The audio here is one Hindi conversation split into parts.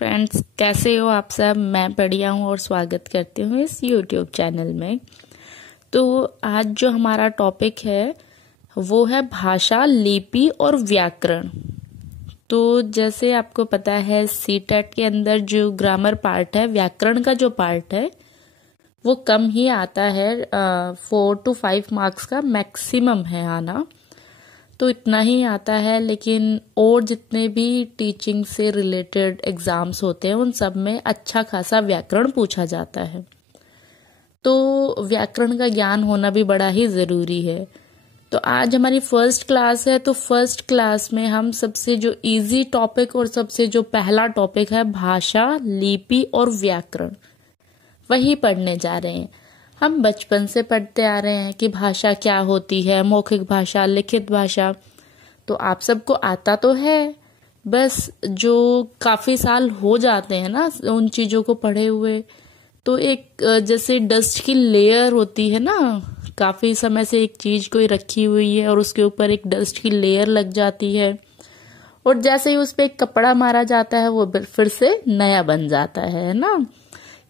फ्रेंड्स, कैसे हो आप सब। मैं बढ़िया हूँ और स्वागत करती हूँ इस यूट्यूब चैनल में। तो आज जो हमारा टॉपिक है वो है भाषा, लिपि और व्याकरण। तो जैसे आपको पता है सीटेट के अंदर जो ग्रामर पार्ट है, व्याकरण का जो पार्ट है वो कम ही आता है। 4 to 5 मार्क्स का मैक्सिमम है आना, तो इतना ही आता है। लेकिन और जितने भी टीचिंग से रिलेटेड एग्जाम्स होते हैं उन सब में अच्छा खासा व्याकरण पूछा जाता है। तो व्याकरण का ज्ञान होना भी बड़ा ही जरूरी है। तो आज हमारी फर्स्ट क्लास है, तो फर्स्ट क्लास में हम सबसे जो इजी टॉपिक और सबसे जो पहला टॉपिक है भाषा, लिपि और व्याकरण, वही पढ़ने जा रहे हैं। हम बचपन से पढ़ते आ रहे हैं कि भाषा क्या होती है, मौखिक भाषा, लिखित भाषा, तो आप सबको आता तो है। बस जो काफी साल हो जाते हैं ना उन चीजों को पढ़े हुए, तो एक जैसे डस्ट की लेयर होती है ना, काफी समय से एक चीज कोई रखी हुई है और उसके ऊपर एक डस्ट की लेयर लग जाती है, और जैसे ही उस पर एक कपड़ा मारा जाता है वो फिर से नया बन जाता है ना।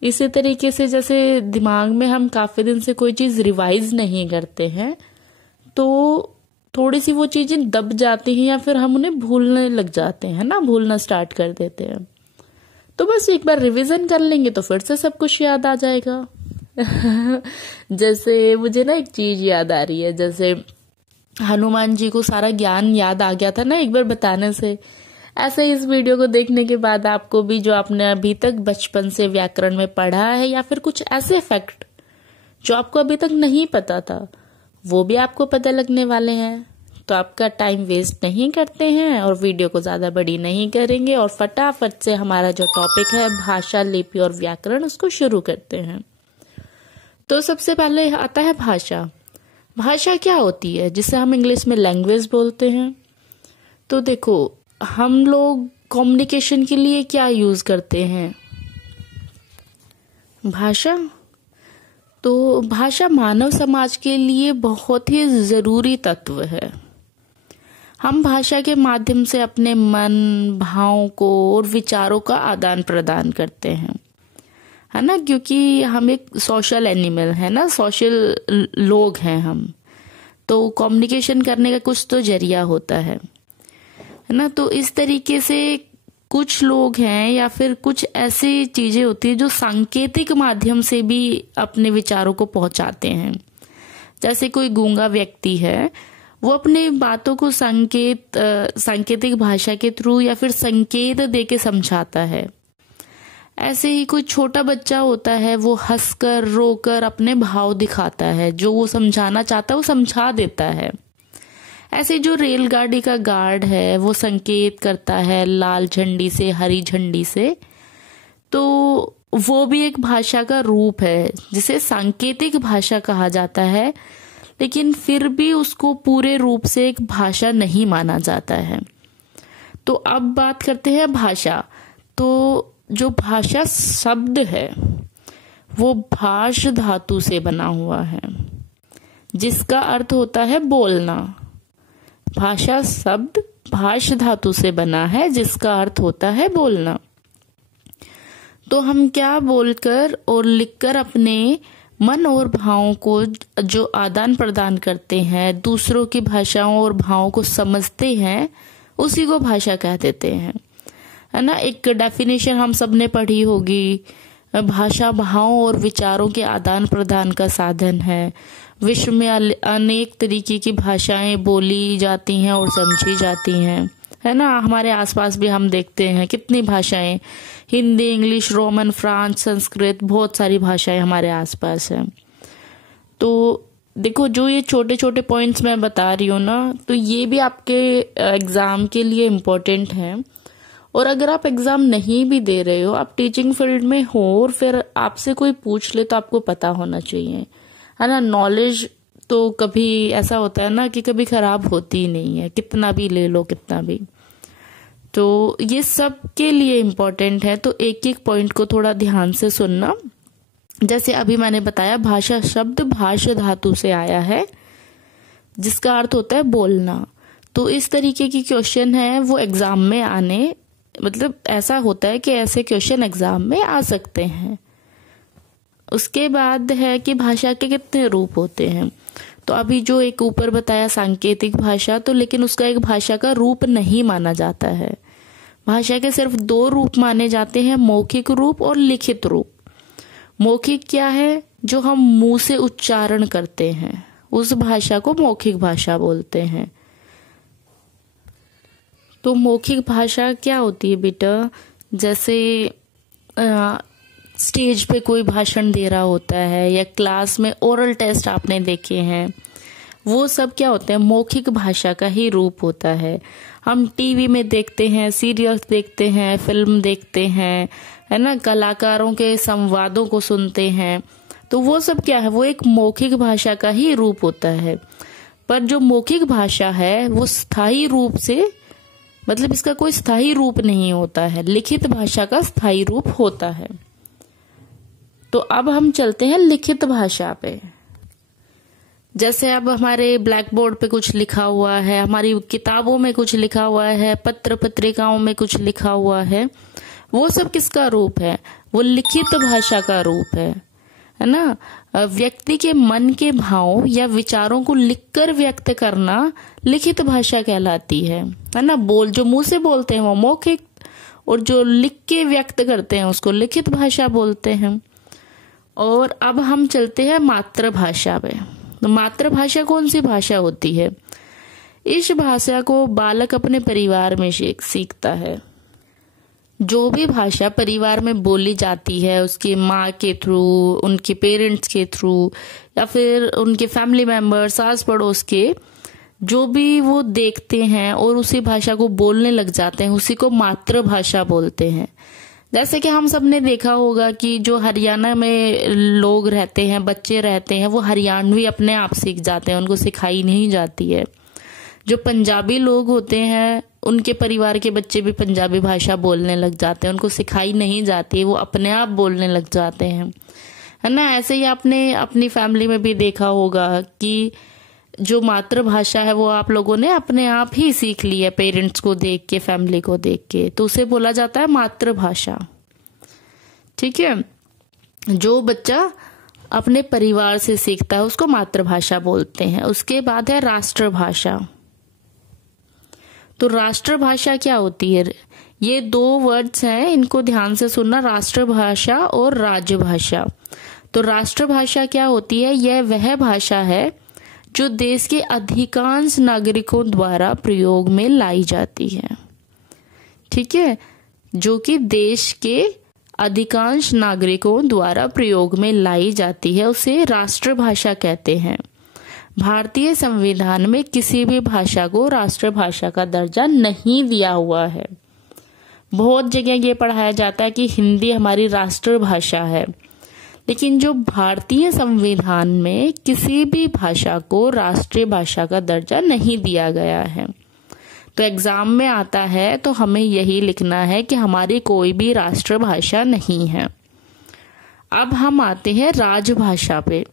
इसी तरीके से जैसे दिमाग में हम काफी दिन से कोई चीज रिवाइज नहीं करते हैं तो थोड़ी सी वो चीजें दब जाती हैं या फिर हम उन्हें भूलने लग जाते हैं ना, भूलना स्टार्ट कर देते हैं। तो बस एक बार रिवीजन कर लेंगे तो फिर से सब कुछ याद आ जाएगा। जैसे मुझे ना एक चीज याद आ रही है, जैसे हनुमान जी को सारा ज्ञान याद आ गया था ना एक बार बताने से, ऐसे इस वीडियो को देखने के बाद आपको भी जो आपने अभी तक बचपन से व्याकरण में पढ़ा है या फिर कुछ ऐसे फैक्ट जो आपको अभी तक नहीं पता था वो भी आपको पता लगने वाले हैं। तो आपका टाइम वेस्ट नहीं करते हैं और वीडियो को ज्यादा बड़ी नहीं करेंगे और फटाफट से हमारा जो टॉपिक है भाषा, लिपि और व्याकरण उसको शुरू करते हैं। तो सबसे पहले आता है भाषा। भाषा क्या होती है, जिसे हम इंग्लिश में लैंग्वेज बोलते हैं। तो देखो, हम लोग कम्युनिकेशन के लिए क्या यूज करते हैं, भाषा। तो भाषा मानव समाज के लिए बहुत ही जरूरी तत्व है। हम भाषा के माध्यम से अपने मन, भावों को और विचारों का आदान प्रदान करते हैं, है ना, क्योंकि हम एक सोशल एनिमल है ना, सोशल लोग हैं हम। तो कम्युनिकेशन करने का कुछ तो जरिया होता है ना। तो इस तरीके से कुछ लोग हैं या फिर कुछ ऐसी चीजें होती है जो सांकेतिक माध्यम से भी अपने विचारों को पहुंचाते हैं। जैसे कोई गूंगा व्यक्ति है, वो अपनी बातों को सांकेतिक भाषा के थ्रू या फिर संकेत देके समझाता है। ऐसे ही कोई छोटा बच्चा होता है, वो हंसकर, रोकर अपने भाव दिखाता है, जो वो समझाना चाहता है वो समझा देता है। ऐसे जो रेलगाड़ी का गार्ड है वो संकेत करता है लाल झंडी से, हरी झंडी से, तो वो भी एक भाषा का रूप है जिसे सांकेतिक भाषा कहा जाता है, लेकिन फिर भी उसको पूरे रूप से एक भाषा नहीं माना जाता है। तो अब बात करते हैं भाषा। तो जो भाषा शब्द है वो भाष धातु से बना हुआ है, जिसका अर्थ होता है बोलना। भाषा शब्द भाष धातु से बना है जिसका अर्थ होता है बोलना। तो हम क्या बोलकर और लिखकर अपने मन और भावों को जो आदान प्रदान करते हैं, दूसरों की भाषाओं और भावों को समझते हैं, उसी को भाषा कह देते हैं, है ना। एक डेफिनेशन हम सबने पढ़ी होगी, भाषा भावों और विचारों के आदान प्रदान का साधन है। विश्व में अनेक तरीके की भाषाएं बोली जाती हैं और समझी जाती हैं, है ना। हमारे आसपास भी हम देखते हैं कितनी भाषाएं, Hindi, English, Roman, France, Sanskrit, बहुत सारी भाषाएं हमारे आसपास हैं। तो देखो, जो ये छोटे छोटे पॉइंट्स मैं बता रही हूँ ना, तो ये भी आपके एग्जाम के लिए इम्पोर्टेंट है। और अगर आप एग्जाम नहीं भी दे रहे हो, आप टीचिंग फील्ड में हो और फिर आपसे कोई पूछ ले तो आपको पता होना चाहिए, है ना। नॉलेज तो कभी ऐसा होता है ना कि कभी खराब होती ही नहीं है, कितना भी ले लो, कितना भी। तो ये सब के लिए इम्पोर्टेंट है। तो एक एक पॉइंट को थोड़ा ध्यान से सुनना। जैसे अभी मैंने बताया, भाषा शब्द भाष धातु से आया है जिसका अर्थ होता है बोलना। तो इस तरीके की क्वेश्चन है वो एग्जाम में आने मतलब ऐसा होता है कि ऐसे क्वेश्चन एग्जाम में आ सकते हैं। उसके बाद है कि भाषा के कितने रूप होते हैं। तो अभी जो एक ऊपर बताया सांकेतिक भाषा, तो लेकिन उसका एक भाषा का रूप नहीं माना जाता है। भाषा के सिर्फ 2 रूप माने जाते हैं, मौखिक रूप और लिखित रूप। मौखिक क्या है? जो हम मुंह से उच्चारण करते हैं, उस भाषा को मौखिक भाषा बोलते हैं। तो मौखिक भाषा क्या होती है बेटा? जैसे स्टेज पे कोई भाषण दे रहा होता है या क्लास में ओरल टेस्ट आपने देखे हैं, वो सब क्या होते हैं? मौखिक भाषा का ही रूप होता है। हम टीवी में देखते हैं, सीरियल्स देखते हैं, फिल्म देखते हैं, है ना, कलाकारों के संवादों को सुनते हैं, तो वो सब क्या है? वो एक मौखिक भाषा का ही रूप होता है। पर जो मौखिक भाषा है वो स्थायी रूप से, मतलब इसका कोई स्थायी रूप नहीं होता है। लिखित भाषा का स्थायी रूप होता है। तो अब हम चलते हैं लिखित भाषा पे। जैसे अब हमारे ब्लैक बोर्ड पे कुछ लिखा हुआ है, हमारी किताबों में कुछ लिखा हुआ है, पत्र पत्रिकाओं में कुछ लिखा हुआ है, वो सब किसका रूप है? वो लिखित भाषा का रूप है ना। व्यक्ति के मन के भाव या विचारों को लिखकर व्यक्त करना लिखित भाषा कहलाती है ना। जो मुंह से बोलते हैं वो मौखिक, और जो लिख के व्यक्त करते हैं उसको लिखित भाषा बोलते हैं। और अब हम चलते हैं मातृभाषा पे। तो मातृभाषा कौन सी भाषा होती है? इस भाषा को बालक अपने परिवार में सीखता है। जो भी भाषा परिवार में बोली जाती है, उसकी माँ के थ्रू, उनके पेरेंट्स के थ्रू, या फिर उनके फैमिली मेंबर्स, आस पड़ोस के, जो भी वो देखते हैं और उसी भाषा को बोलने लग जाते हैं, उसी को मातृभाषा बोलते हैं। जैसे कि हम सबने देखा होगा कि जो हरियाणा में लोग रहते हैं, बच्चे रहते हैं, वो हरियाणवी अपने आप सीख जाते हैं, उनको सिखाई नहीं जाती है। जो पंजाबी लोग होते हैं, उनके परिवार के बच्चे भी पंजाबी भाषा बोलने लग जाते हैं, उनको सिखाई नहीं जाती है, वो अपने आप बोलने लग जाते हैं, है ना। ऐसे ही आपने अपनी फैमिली में भी देखा होगा कि जो मातृभाषा है वो आप लोगों ने अपने आप ही सीख ली है, पेरेंट्स को देख के, फैमिली को देख के, तो उसे बोला जाता है मातृभाषा। ठीक है। जो बच्चा अपने परिवार से सीखता है उसको मातृभाषा बोलते हैं। उसके बाद है राष्ट्रभाषा। तो राष्ट्रभाषा क्या होती है? ये 2 वर्ड्स हैं, इनको ध्यान से सुनना, राष्ट्रभाषा और राजभाषा। तो राष्ट्रभाषा क्या होती है? यह वह भाषा है जो देश के अधिकांश नागरिकों द्वारा प्रयोग में लाई जाती है। ठीक है, जो कि देश के अधिकांश नागरिकों द्वारा प्रयोग में लाई जाती है, उसे राष्ट्रभाषा कहते हैं। भारतीय संविधान में किसी भी भाषा को राष्ट्रभाषा का दर्जा नहीं दिया हुआ है। बहुत जगह ये पढ़ाया जाता है कि हिंदी हमारी राष्ट्रभाषा है, लेकिन जो भारतीय संविधान में किसी भी भाषा को राष्ट्रीय भाषा का दर्जा नहीं दिया गया है। तो एग्जाम में आता है तो हमें यही लिखना है कि हमारी कोई भी राष्ट्रभाषा नहीं है। अब हम आते हैं राजभाषा पे।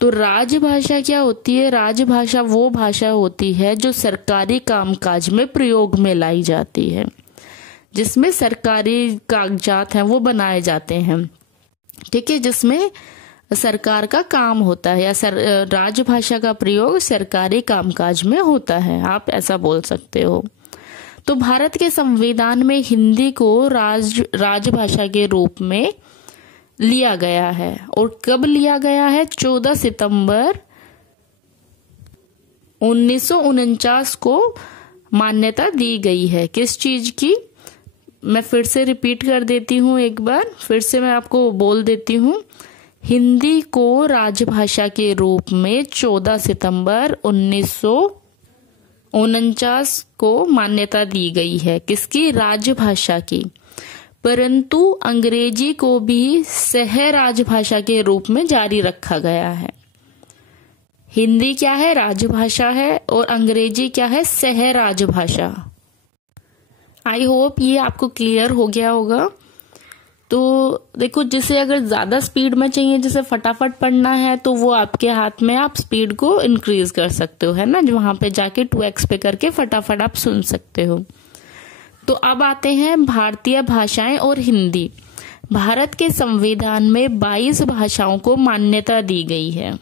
तो राजभाषा क्या होती है? राजभाषा वो भाषा होती है जो सरकारी कामकाज में प्रयोग में लाई जाती है, जिसमें सरकारी कागजात हैं वो बनाए जाते हैं। ठीक है, जिसमें सरकार का काम होता है, या राजभाषा का प्रयोग सरकारी कामकाज में होता है, आप ऐसा बोल सकते हो। तो भारत के संविधान में हिंदी को राजभाषा के रूप में लिया गया है। और कब लिया गया है? 14 सितंबर 1949 को मान्यता दी गई है। किस चीज की? मैं फिर से रिपीट कर देती हूँ, एक बार फिर से मैं आपको बोल देती हूँ। हिंदी को राजभाषा के रूप में 14 सितंबर 1949 को मान्यता दी गई है। किसकी? राजभाषा की। परंतु अंग्रेजी को भी सह राजभाषा के रूप में जारी रखा गया है। हिंदी क्या है? राजभाषा है, और अंग्रेजी क्या है? सह राजभाषा। आई होप ये आपको क्लियर हो गया होगा। तो देखो, जिसे अगर ज्यादा स्पीड में चाहिए, जिसे फटाफट पढ़ना है, तो वो आपके हाथ में, आप स्पीड को इंक्रीज कर सकते हो, है ना, वहां पे जाके 2x पे करके फटाफट आप सुन सकते हो। तो अब आते हैं भारतीय भाषाएं और हिंदी। भारत के संविधान में 22 भाषाओं को मान्यता दी गई है।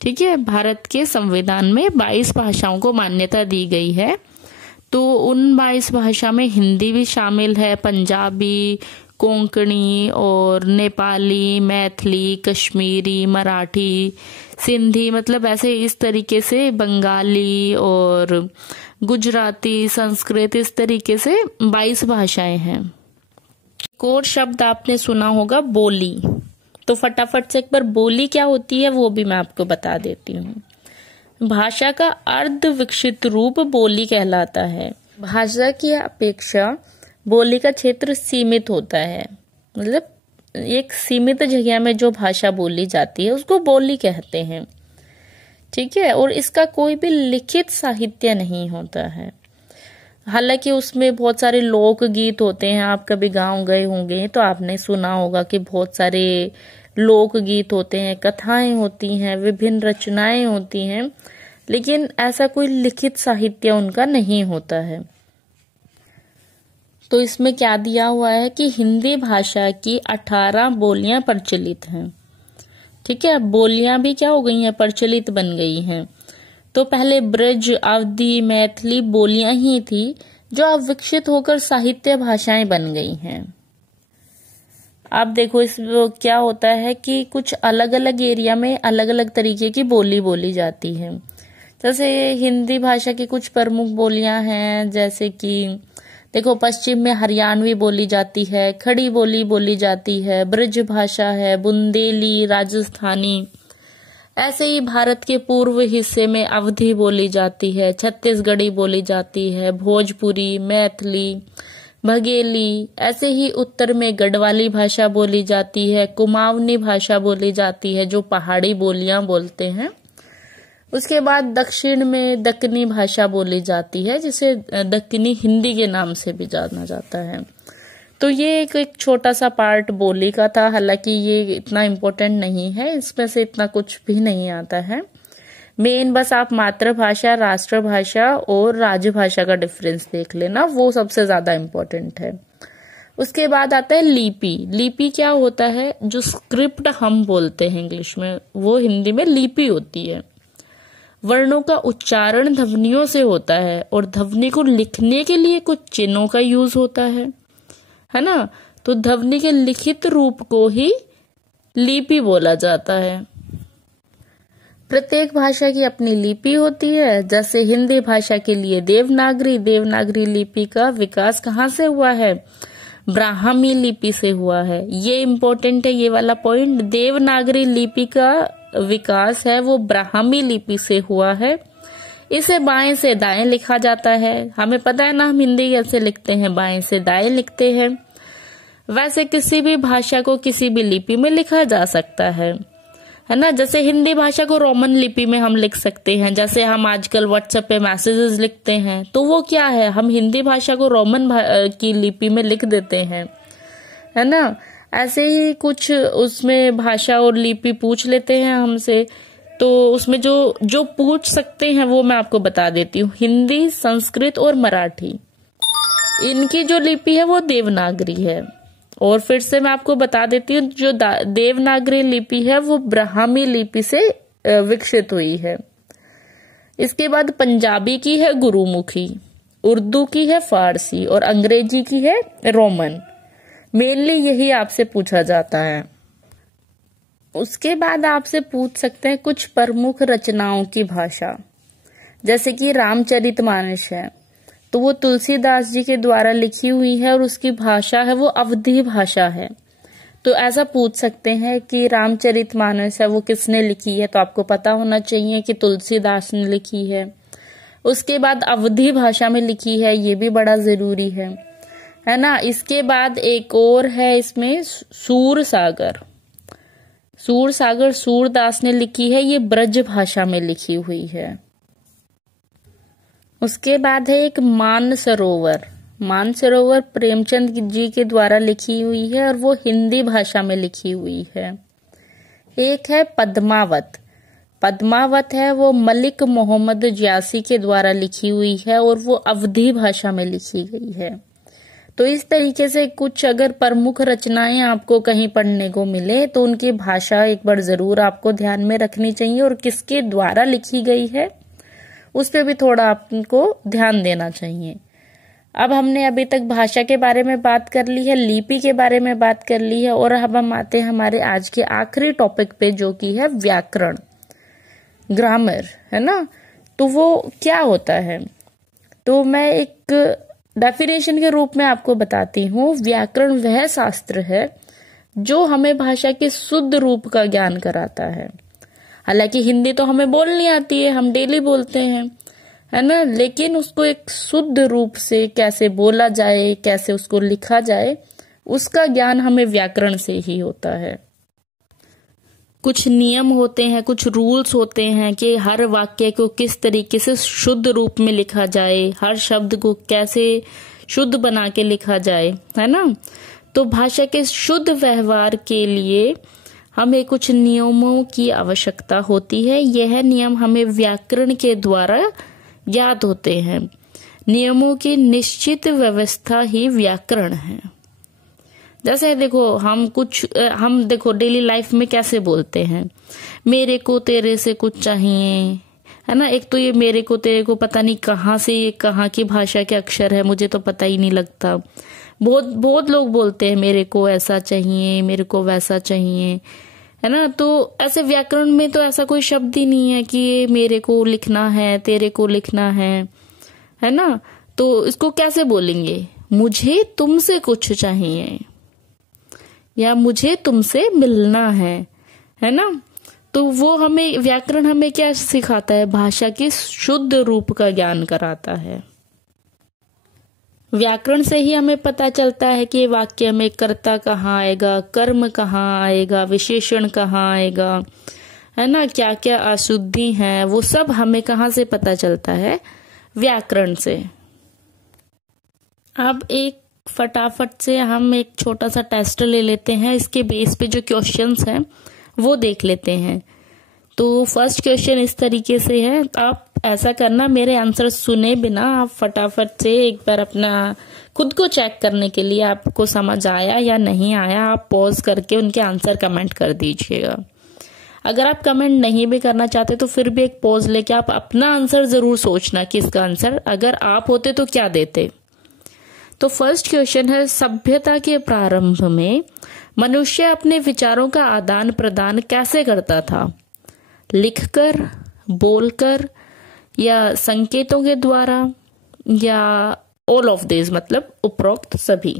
ठीक है, भारत के संविधान में 22 भाषाओं को मान्यता दी गई है। तो उन 22 भाषा में हिंदी भी शामिल है, पंजाबी, कोंकणी और नेपाली, मैथिली, कश्मीरी, मराठी, सिंधी, मतलब ऐसे इस तरीके से बंगाली और गुजराती, संस्कृत, इस तरीके से 22 भाषाएं हैं। एक और शब्द आपने सुना होगा, बोली। तो फटाफट से एक बार बोली क्या होती है वो भी मैं आपको बता देती हूँ। भाषा का अर्ध विकसित रूप बोली कहलाता है। भाषा की अपेक्षा बोली का क्षेत्र सीमित होता है, मतलब एक सीमित जगह में जो भाषा बोली जाती है उसको बोली कहते हैं। ठीक है, और इसका कोई भी लिखित साहित्य नहीं होता है। हालांकि उसमें बहुत सारे लोक गीत होते हैं। आप कभी गांव गए होंगे तो आपने सुना होगा कि बहुत सारे लोक गीत होते हैं, कथाएं होती हैं, विभिन्न रचनाएं होती हैं, लेकिन ऐसा कोई लिखित साहित्य उनका नहीं होता है। तो इसमें क्या दिया हुआ है कि हिंदी भाषा की 18 बोलियां प्रचलित हैं। ठीक है, बोलियां भी क्या हो गई हैं, प्रचलित बन गई हैं। तो पहले ब्रज, अवधी, मैथिली बोलियां ही थी जो अब विकसित होकर साहित्य भाषाएं बन गई हैं। अब देखो इस क्या होता है कि कुछ अलग अलग एरिया में अलग अलग तरीके की बोली बोली जाती है। जैसे हिंदी भाषा की कुछ प्रमुख बोलियां हैं, जैसे कि देखो पश्चिम में हरियाणवी बोली जाती है, खड़ी बोली बोली जाती है, ब्रज भाषा है, बुंदेली, राजस्थानी। ऐसे ही भारत के पूर्व हिस्से में अवधी बोली जाती है, छत्तीसगढ़ी बोली जाती है, भोजपुरी, मैथिली, बघेली। ऐसे ही उत्तर में गढ़वाली भाषा बोली जाती है, कुमाऊनी भाषा बोली जाती है जो पहाड़ी बोलियां बोलते हैं। उसके बाद दक्षिण में दक्कनी भाषा बोली जाती है जिसे दक्कनी हिंदी के नाम से भी जाना जाता है। तो ये एक छोटा सा पार्ट बोली का था, हालांकि ये इतना इम्पोर्टेंट नहीं है, इसमें से इतना कुछ भी नहीं आता है। मेन बस आप मातृभाषा, राष्ट्रभाषा और राजभाषा का डिफरेंस देख लेना, वो सबसे ज्यादा इम्पोर्टेंट है। उसके बाद आता है लिपि। लिपि क्या होता है, जो स्क्रिप्ट हम बोलते हैं इंग्लिश में, वो हिंदी में लिपि होती है। वर्णों का उच्चारण ध्वनियों से होता है और ध्वनि को लिखने के लिए कुछ चिन्हों का यूज होता है ना। तो ध्वनि के लिखित रूप को ही लिपि बोला जाता है। प्रत्येक भाषा की अपनी लिपि होती है। जैसे हिंदी भाषा के लिए देवनागरी लिपि का विकास कहाँ से हुआ है, ब्राह्मी लिपि से हुआ है। ये इम्पोर्टेंट है, ये वाला पॉइंट। देवनागरी लिपि का विकास है वो ब्राह्मी लिपि से हुआ है। इसे बाएं से दाएं लिखा जाता है। हमें पता है ना हम हिंदी कैसे लिखते हैं, बाएं से दाएं लिखते हैं। वैसे किसी भी भाषा को किसी भी लिपि में लिखा जा सकता है ना। जैसे हिंदी भाषा को रोमन लिपि में हम लिख सकते हैं। जैसे हम आजकल व्हाट्सएप पे मैसेजेस लिखते हैं तो वो क्या है, हम हिंदी भाषा को रोमन की लिपि में लिख देते हैं, है ना। ऐसे ही कुछ उसमें भाषा और लिपि पूछ लेते हैं हमसे, तो उसमें जो पूछ सकते हैं वो मैं आपको बता देती हूँ। हिंदी, संस्कृत और मराठी, इनकी जो लिपि है वो देवनागरी है। और फिर से मैं आपको बता देती हूँ, जो देवनागरी लिपि है वो ब्राह्मी लिपि से विकसित हुई है। इसके बाद पंजाबी की है गुरुमुखी, उर्दू की है फारसी और अंग्रेजी की है रोमन। मेनली यही आपसे पूछा जाता है। उसके बाद आपसे पूछ सकते हैं कुछ प्रमुख रचनाओं की भाषा। जैसे कि रामचरितमानस है तो वो तुलसीदास जी के द्वारा लिखी हुई है और उसकी भाषा है वो अवधी भाषा है। तो ऐसा पूछ सकते हैं कि रामचरितमानस है वो किसने लिखी है, तो आपको पता होना चाहिए कि तुलसीदास ने लिखी है। उसके बाद अवधी भाषा में लिखी है, ये भी बड़ा जरूरी है ना। इसके बाद एक और है इसमें सूरसागर। सूरदास ने लिखी है, ये ब्रज भाषा में लिखी हुई है। उसके बाद है एक मानसरोवर प्रेमचंद जी के द्वारा लिखी हुई है और वो हिंदी भाषा में लिखी हुई है। एक है पद्मावत, पद्मावत है वो मलिक मोहम्मद ज्यासी के द्वारा लिखी हुई है और वो अवधी भाषा में लिखी गई है। तो इस तरीके से कुछ अगर प्रमुख रचनाएं आपको कहीं पढ़ने को मिले तो उनकी भाषा एक बार जरूर आपको ध्यान में रखनी चाहिए और किसके द्वारा लिखी गई है उस पर भी थोड़ा आपको ध्यान देना चाहिए। अब हमने अभी तक भाषा के बारे में बात कर ली है, लिपि के बारे में बात कर ली है और अब हम आते हैं हमारे आज के आखिरी टॉपिक पे जो कि है व्याकरण, ग्रामर, है ना। तो वो क्या होता है, तो मैं एक डेफिनेशन के रूप में आपको बताती हूँ। व्याकरण वह शास्त्र है जो हमें भाषा के शुद्ध रूप का ज्ञान कराता है। हालांकि हिंदी तो हमें बोलनी आती है, हम डेली बोलते हैं, है ना, लेकिन उसको एक शुद्ध रूप से कैसे बोला जाए, कैसे उसको लिखा जाए, उसका ज्ञान हमें व्याकरण से ही होता है। कुछ नियम होते हैं, कुछ रूल्स होते हैं कि हर वाक्य को किस तरीके से शुद्ध रूप में लिखा जाए, हर शब्द को कैसे शुद्ध बना के लिखा जाए, है ना। तो भाषा के शुद्ध व्यवहार के लिए हमें कुछ नियमों की आवश्यकता होती है। यह नियम हमें व्याकरण के द्वारा ज्ञात होते हैं। नियमों की निश्चित व्यवस्था ही व्याकरण है। जैसे देखो हम देखो डेली लाइफ में कैसे बोलते हैं, मेरे को तेरे से कुछ चाहिए, है ना। एक तो ये मेरे को तेरे को पता नहीं कहाँ से, ये कहाँ की भाषा के अक्षर है, मुझे तो पता ही नहीं लगता। बहुत लोग बोलते हैं मेरे को ऐसा चाहिए, मेरे को वैसा चाहिए, है ना। तो ऐसे व्याकरण में तो ऐसा कोई शब्द ही नहीं है कि ये मेरे को लिखना है, तेरे को लिखना है ना। तो इसको कैसे बोलेंगे, मुझे तुमसे कुछ चाहिए या मुझे तुमसे मिलना है ना। तो वो हमें व्याकरण हमें क्या सिखाता है, भाषा के शुद्ध रूप का ज्ञान कराता है। व्याकरण से ही हमें पता चलता है कि वाक्य में कर्ता कहाँ आएगा, कर्म कहाँ आएगा, विशेषण कहाँ आएगा, है ना, क्या क्या अशुद्धि है, वो सब हमें कहाँ से पता चलता है, व्याकरण से। अब एक फटाफट से हम एक छोटा सा टेस्ट ले लेते हैं, इसके बेस पे जो क्वेश्चंस हैं वो देख लेते हैं। तो फर्स्ट क्वेश्चन इस तरीके से है, आप ऐसा करना, मेरे आंसर सुने बिना आप फटाफट से एक बार अपना खुद को चेक करने के लिए आपको समझ आया या नहीं आया, आप पॉज करके उनके आंसर कमेंट कर दीजिएगा। अगर आप कमेंट नहीं भी करना चाहते तो फिर भी एक पॉज लेके आप अपना आंसर जरूर सोचना कि इसका आंसर अगर आप होते तो क्या देते। तो फर्स्ट क्वेश्चन है, सभ्यता के प्रारंभ में मनुष्य अपने विचारों का आदान प्रदान कैसे करता था, लिखकर, बोलकर या संकेतों के द्वारा या ऑल ऑफ दिस, मतलब उपरोक्त सभी।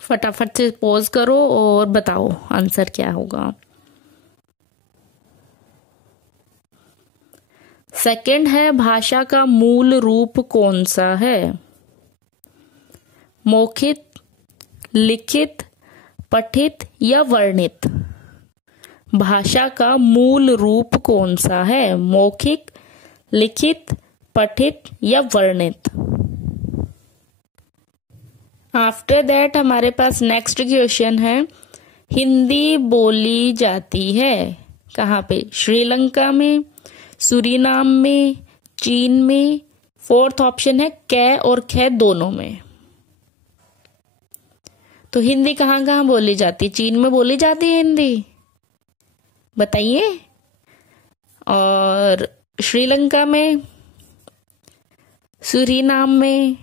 फटाफट से पॉज करो और बताओ आंसर क्या होगा। सेकंड है, भाषा का मूल रूप कौन सा है, मौखिक, लिखित, पठित या वर्णित। भाषा का मूल रूप कौन सा है, मौखिक, लिखित, पठित या वर्णित। आफ्टर दैट हमारे पास नेक्स्ट क्वेश्चन है, हिंदी बोली जाती है कहाँ पे, श्रीलंका में, सूरीनाम में, चीन में। फोर्थ ऑप्शन है कै और खे दोनों में। तो हिंदी कहाँ कहाँ बोली जाती है, चीन में बोली जाती है हिंदी, बताइए, और श्रीलंका में, सूरीनाम में,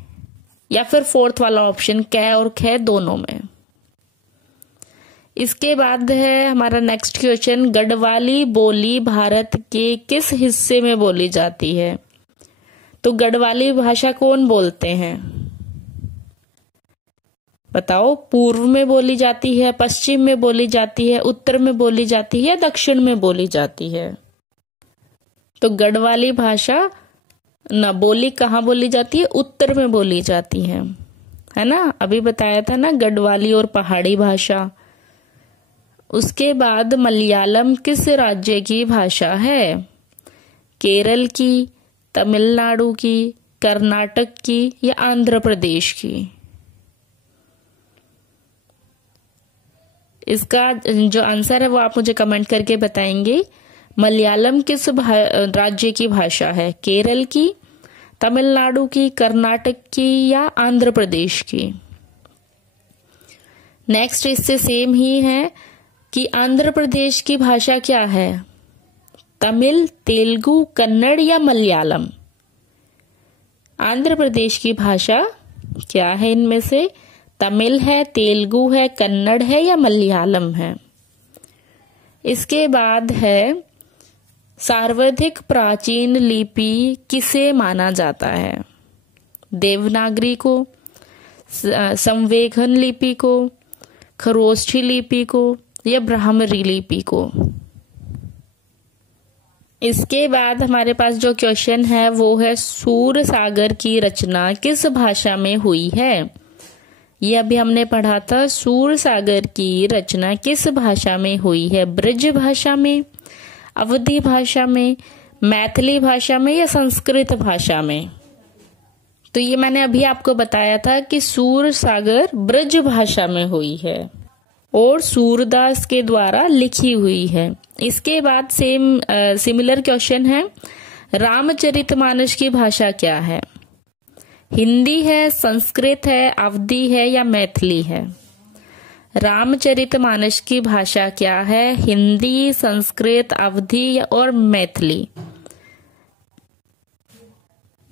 या फिर फोर्थ वाला ऑप्शन कै और खे दोनों में। इसके बाद है हमारा नेक्स्ट क्वेश्चन, गढ़वाली बोली भारत के किस हिस्से में बोली जाती है। तो गढ़वाली भाषा कौन बोलते हैं, बताओ, पूर्व में बोली जाती है, पश्चिम में बोली जाती है, उत्तर में बोली जाती है या दक्षिण में बोली जाती है। तो गढ़वाली भाषा न बोली कहाँ बोली जाती है, उत्तर में बोली जाती है ना। अभी बताया था ना गढ़वाली और पहाड़ी भाषा। उसके बाद मलयालम किस राज्य की भाषा है, केरल की, तमिलनाडु की, कर्नाटक की या आंध्र प्रदेश की। इसका जो आंसर है वो आप मुझे कमेंट करके बताएंगे। मलयालम किस राज्य की भाषा है? केरल की, तमिलनाडु की, कर्नाटक की या आंध्र प्रदेश की? नेक्स्ट इससे सेम ही है कि आंध्र प्रदेश की भाषा क्या है? तमिल, तेलुगु, कन्नड़ या मलयालम? आंध्र प्रदेश की भाषा क्या है इनमें से? तमिल है, तेलुगु है, कन्नड़ है या मलयालम है? इसके बाद है सर्वाधिक प्राचीन लिपि किसे माना जाता है? देवनागरी को, संवेगन लिपि को, खरोष्ठी लिपि को या ब्राह्मरी लिपि को? इसके बाद हमारे पास जो क्वेश्चन है वो है सूरसागर की रचना किस भाषा में हुई है? ये अभी हमने पढ़ा था। सूरसागर की रचना किस भाषा में हुई है? ब्रज भाषा में, अवधी भाषा में, मैथिली भाषा में या संस्कृत भाषा में? तो ये मैंने अभी आपको बताया था कि सूरसागर ब्रज भाषा में हुई है और सूरदास के द्वारा लिखी हुई है। इसके बाद सिमिलर क्वेश्चन है, रामचरितमानस की भाषा क्या है? हिंदी है, संस्कृत है, अवधी है या मैथिली है? रामचरितमानस की भाषा क्या है? हिंदी, संस्कृत, अवधी और मैथिली?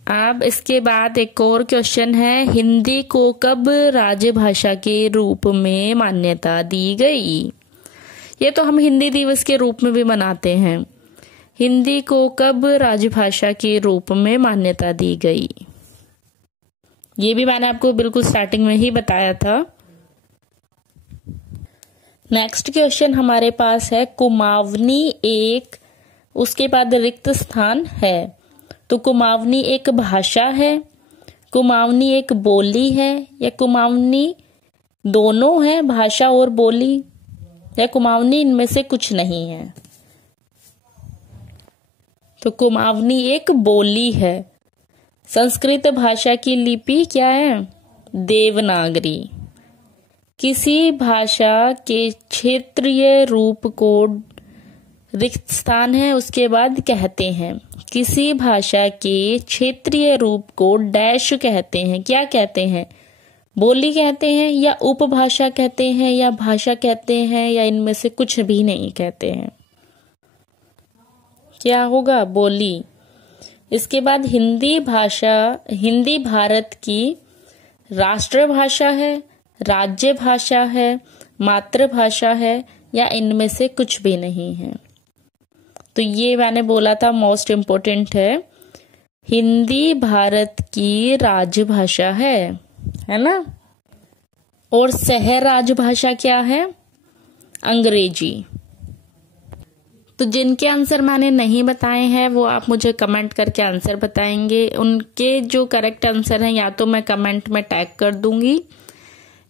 अब इसके बाद एक और क्वेश्चन है, हिंदी को कब राजभाषा के रूप में मान्यता दी गई? ये तो हम हिंदी दिवस के रूप में भी मनाते हैं। हिंदी को कब राजभाषा के रूप में मान्यता दी गई? ये भी मैंने आपको बिल्कुल स्टार्टिंग में ही बताया था। नेक्स्ट क्वेश्चन हमारे पास है, कुमावनी एक, उसके बाद रिक्त स्थान है। तो कुमावनी एक भाषा है, कुमावनी एक बोली है या कुमावनी दोनों है, भाषा और बोली, या कुमावनी इनमें से कुछ नहीं है? तो कुमावनी एक बोली है। संस्कृत भाषा की लिपि क्या है? देवनागरी। किसी भाषा के क्षेत्रीय रूप को रिक्त स्थान है उसके बाद कहते हैं। किसी भाषा के क्षेत्रीय रूप को डैश कहते हैं। क्या कहते हैं? बोली कहते हैं या उपभाषा कहते हैं या भाषा कहते हैं या इनमें से कुछ भी नहीं कहते हैं? क्या होगा? बोली। इसके बाद हिंदी भारत की राष्ट्रभाषा है, राज्य भाषा है, मातृभाषा है या इनमें से कुछ भी नहीं है? तो ये मैंने बोला था मोस्ट इम्पोर्टेंट है, हिंदी भारत की राजभाषा है ना? और सह राजभाषा क्या है? अंग्रेजी। तो जिनके आंसर मैंने नहीं बताए हैं वो आप मुझे कमेंट करके आंसर बताएंगे। उनके जो करेक्ट आंसर हैं या तो मैं कमेंट में टैग कर दूंगी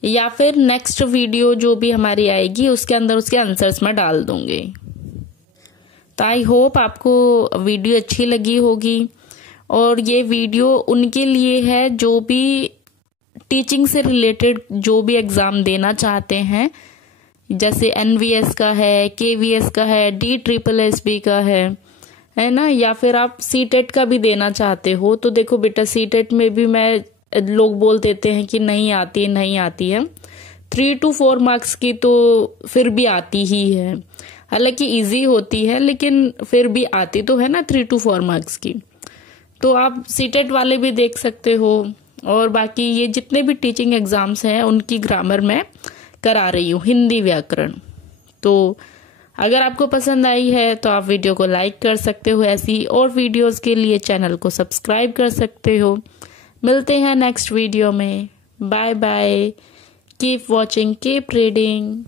या फिर नेक्स्ट वीडियो जो भी हमारी आएगी उसके अंदर उसके आंसर्स मैं डाल दूंगी। तो आई होप आपको वीडियो अच्छी लगी होगी और ये वीडियो उनके लिए है जो भी टीचिंग से रिलेटेड जो भी एग्जाम देना चाहते हैं, जैसे NVS का है, KVS का है, DSSB का है ना, या फिर आप CTET का भी देना चाहते हो। तो देखो बेटा, CTET में भी लोग बोल देते हैं कि नहीं आती है। 3 to 4 मार्क्स की तो फिर भी आती ही है, हालांकि इजी होती है लेकिन फिर भी आती तो है ना 3 to 4 मार्क्स की। तो आप CTET वाले भी देख सकते हो। और बाकी ये जितने भी टीचिंग एग्जाम्स हैं उनकी ग्रामर मैं करा रही हूँ, हिंदी व्याकरण। तो अगर आपको पसंद आई है तो आप वीडियो को लाइक कर सकते हो। ऐसी और वीडियोस के लिए चैनल को सब्सक्राइब कर सकते हो। मिलते हैं नेक्स्ट वीडियो में। Bye bye. Keep watching, keep reading.